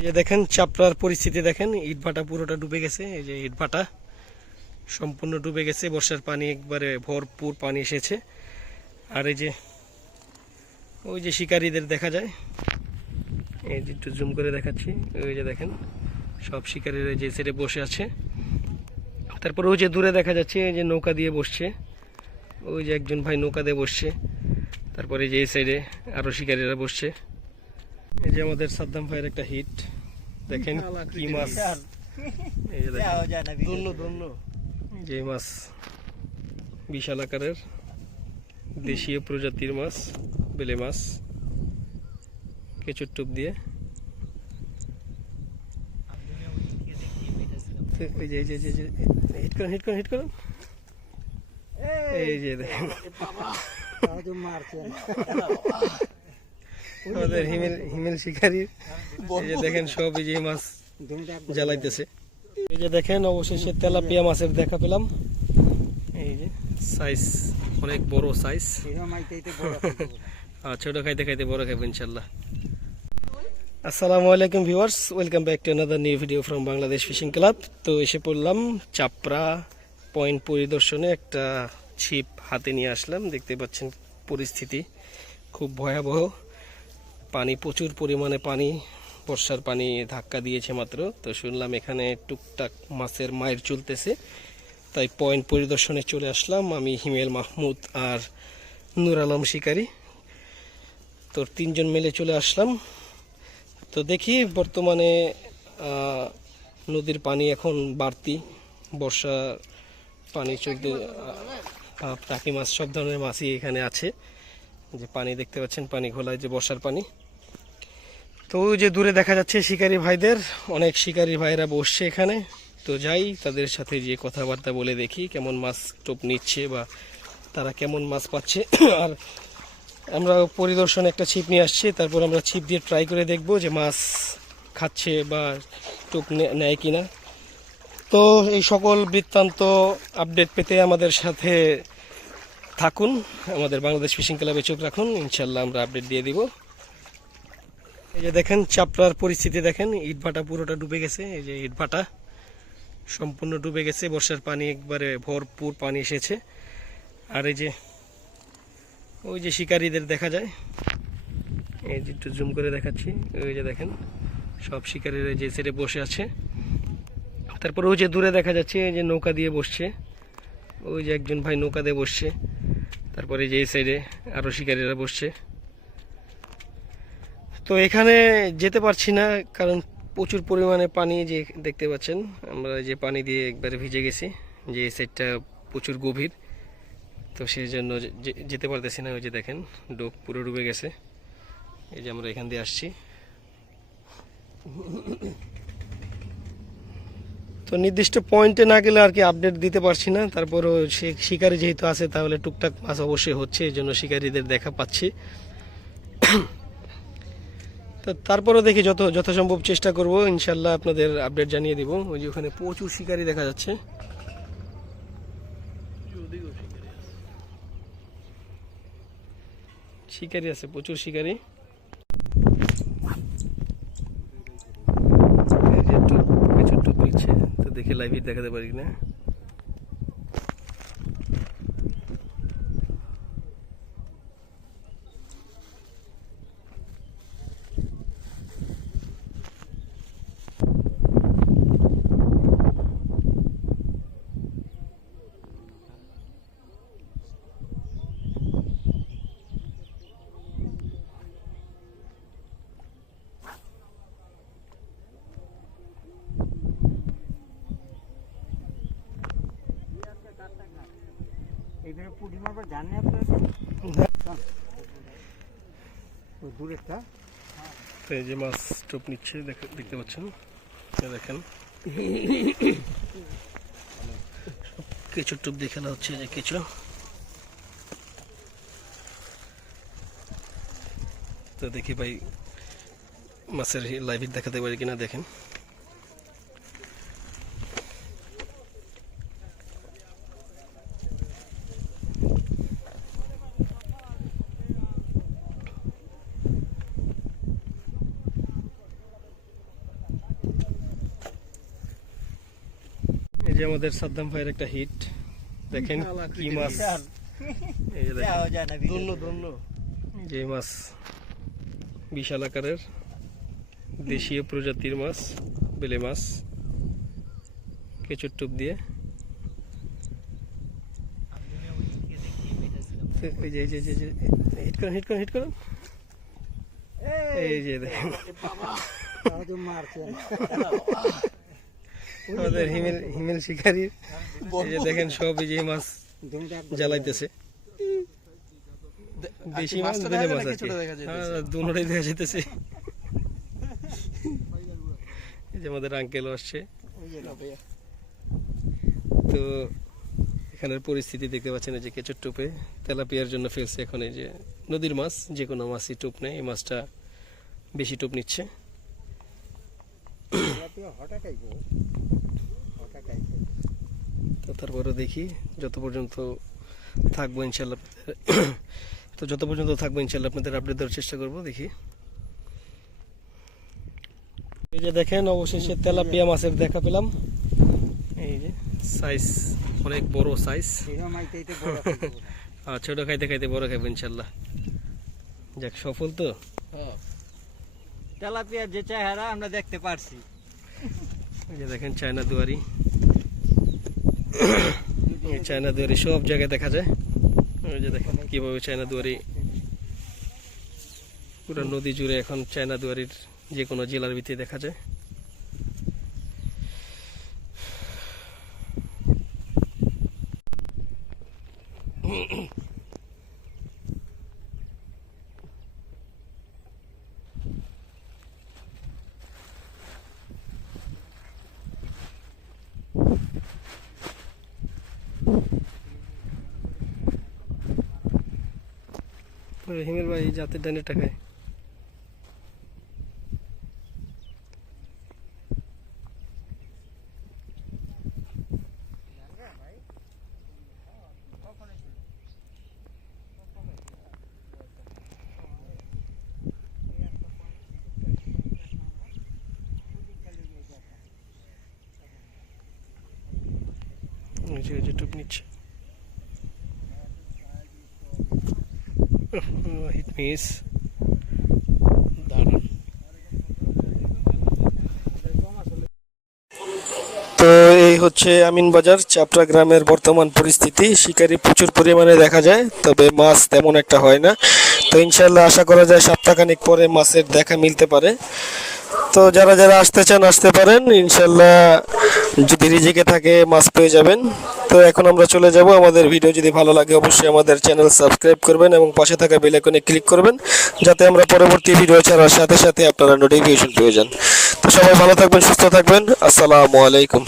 এই যে দেখেন, চাপড়ার পরিস্থিতি দেখেন ইটভাটা পুরোটা ডুবে গেছে, এই যে ইটভাটা সম্পূর্ণ ডুবে গেছে, বর্ষার পানি একবারে ভরপুর পানি এসেছে। আর এই যে, ওই যে শিকারীদের দেখা যায়, এই যে একটু জুম করে দেখাচ্ছি ওই যে দেখেন, সব শিকারীরা যে সাইডে বসে আছে। তারপর ওই যে দূরে দেখা যাচ্ছে, এই যে নৌকা দিয়ে বসছে, ওই যে একজন ভাই নৌকা দিয়ে বসছে, তারপরে যে এই সাইডে আরও শিকারীরা বসছে। এই যে আমাদের সাদ্দাম ভাইয়ের একটা হিট দেখেন কি মাছ। এই যে দেখেন। মাছ বিশাল আকারের। দেশীয় প্রজাতির মাছ বেলে মাছ। কেঁচুর টুপ দিয়ে। এই যে যে যে হিট করুন হিট করুন হিট করুন। এই যে দেখেন। আমাদের হিমেল হিমেল শিকারী। এই যে দেখেন সব এই যে মাছ জ্বালাইতেছে। এই যে দেখেন অবশেষে তেলাপিয়া মাছের দেখা পেলাম। এই যে সাইজ অনেক বড় সাইজ ছোট খাইতে খাইতে বড় খাইবো ইনশাল্লাহ। আসসালামু আলাইকুম viewers welcome back to another new video from Bangladesh fishing club তো এসে পড়লাম চাপড়া পয়েন্ট পরিদর্শনে একটা ছিপ হাতে নিয়ে আসলাম। দেখতে পাচ্ছেন পরিস্থিতি খুব ভয়াবহ। পানি, প্রচুর পরিমাণে পানি, বর্ষার পানি ধাক্কা দিয়েছে মাত্র। তো শুনলাম এখানে টুকটাক মাছের মায়ের চলতেছে। তাই পয়েন্ট পরিদর্শনে চলে আসলাম আমি হিমেল মাহমুদ আর নুর আলম শিকারী। তো তিনজন মিলে চলে আসলাম। তো দেখি বর্তমানে নদীর পানি এখন বাড়তি, বর্ষা পানি চলতে টাকি মাছ, সব ধরনের মাছই এখানে আছে। যে পানি দেখতে পাচ্ছেন, পানি ঘোলায় যে বর্ষার পানি। তো যে দূরে দেখা যাচ্ছে শিকারী ভাইদের, অনেক শিকারী ভাইরা বসছে এখানে। তো যাই, তাদের সাথে যে কথাবার্তা বলে দেখি কেমন মাছ টোপ নিচ্ছে বা তারা কেমন মাছ পাচ্ছে। আর আমরা পরিদর্শনে একটা ছিপ নিয়ে আসছি, তারপর আমরা ছিপ দিয়ে ট্রাই করে দেখব যে মাছ খাচ্ছে বা টোপ নে- নেয় কিনা। তো এই সকল বৃত্তান্ত আপডেট পেতে আমাদের সাথে থাকুন, আমাদের বাংলাদেশ ফিশিং ক্লাবে চোখ রাখুন। ইনশাল্লাহ আমরা আপডেট দিয়ে দিব। এই যে দেখেন, চাপড়ার পরিস্থিতি দেখেন ইটভাটা পুরোটা ডুবে গেছে, এই যে ইটভাটা সম্পূর্ণ ডুবে গেছে, বর্ষার পানি একবারে ভরপুর পানি এসেছে। আর এই যে, ওই যে শিকারীদের দেখা যায়, এই যে একটু জুম করে দেখাচ্ছি ওই যে দেখেন, সব শিকারীরা যে সাইডে বসে আছে। তারপর ওই যে দূরে দেখা যাচ্ছে, এই যে নৌকা দিয়ে বসছে, ওই যে একজন ভাই নৌকা দিয়ে বসছে, তারপরে যে এই সাইডে আরও শিকারীরা বসছে। তো এখানে যেতে পারছি না, কারণ প্রচুর পরিমাণে পানি যে দেখতে পাচ্ছেন, আমরা যে পানি দিয়ে একবারে ভিজে গেছি, যে সাইডটা প্রচুর গভীর। তো সেই জন্য যেতে পারতেছি না, ওই যে দেখেন, ডোক পুরো ডুবে গেছে। এই যে আমরা এখান দিয়ে আসছি। তো নির্দিষ্ট পয়েন্টে না গেলে আর কি আপডেট দিতে পারছি না, তারপরও শিকারি যেহেতু আছে, তাহলে টুকটাক মাছ অবশ্যই হচ্ছে এই জন্য শিকারীদের দেখা পাচ্ছি। তো তারপরও দেখি যত, যথাসম্ভব চেষ্টা করব। ইনশাল্লাহ আপনাদের আপডেট জানিয়ে দিব। ওই যে ওখানে প্রচুর শিকারি দেখা যাচ্ছে। শিকারি আছে, প্রচুর শিকারি। কিছু টোপ নিচ্ছে তো দেখে লাইভে দেখাতে পারি না এই যে মাছ টোপ নিচ্ছে দেখ- দেখতে পাচ্ছেন? দেখেন। টোপ দেখে না হচ্ছে যে কেঁচো। তো দেখি ভাই মাছের লাইভ দেখাতে পারি কিনা দেখেন। যে আমাদের সাদ্দাম ভাইয়ের একটা হিট দেখেন কি মাছ। যে মাছ বিশাল আকারের দেশীয় প্রজাতির মাছ বেলে মাছ কেঁচুর টুপ দিয়ে। এই যে এই হিট করুন হিট করুন হিট করুন। এই যে দেখেন। মারছে। আমাদের হিমেল হিমেল শিকারী। এই যে দেখেন সব এই যে মাছ জ্বালাইতেছে। দেশি মাছ বেলে মাছ আছে হ্যাঁ দেখা যাইতেছে। এই যে আমাদের আঙ্কেল আসছে। তো এখানের পরিস্থিতি দেখতে পাচ্ছেন যে কেঁচুর টোপে তেলাপিয়ার জন্য ফেলছে এখন এই যে নদীর মাছ। যে কোনো মাছই টোপ নেয় এই মাছটা বেশি টোপ নিচ্ছে। তো তারপরে দেখি যত পর্যন্ত থাকব ইনশাল্লাহ তো যত পর্যন্ত থাকব ইনশাল্লাহ আপনাদের আপডেট দেওয়ার চেষ্টা করব দেখি। এই যে দেখেন অবশেষে তেলাপিয়া মাছের দেখা পেলাম। এই যে সাইজ অনেক বড় সাইজ। আর ছোট খাইতে খাইতে বড় খাইবো ইনশাল্লাহ। যাক সফল তো। তেলাপিয়ার যে চেহারা আমরা দেখতে পারছি। যে দেখেন চায়না দুয়ারি। চায়না দুয়ারি সব জায়গায় দেখা যায়। ওই যে দেখেন কীভাবে চায়না দুয়ারি পুরো নদী জুড়ে এখন চায়না দুয়ারির যে কোনো জেলার ভিতরে দেখা যায়। রহিমের ভাই জাতের ডানের টাকায় টুপ নিচ্ছে। তো এই হচ্ছে আমিনবাজার চাপড়া গ্রামের বর্তমান পরিস্থিতি। শিকারি প্রচুর পরিমাণে দেখা যায়, তবে মাছ তেমন একটা হয় না। তো ইনশাল্লাহ আশা করা যায় সপ্তাহখানিক পরে মাছের দেখা মিলতে পারে। তো যারা যারা আসতে চান, আসতে পারেন। ইনশাল্লাহ যদি রিজিকে থাকে, মাছ পেয়ে যাবেন। তো এখন আমরা চলে যাব। আমাদের ভিডিও যদি ভালো লাগে, অবশ্যই আমাদের চ্যানেল সাবস্ক্রাইব করবেন এবং পাশে থাকা বেলাইকনে ক্লিক করবেন, যাতে আমরা পরবর্তী ভিডিও ছাড়ার সাথে সাথে আপনারা নোটিফিকেশন পেয়ে যান। তো সবাই ভালো থাকবেন, সুস্থ থাকবেন। আসসালামু আলাইকুম।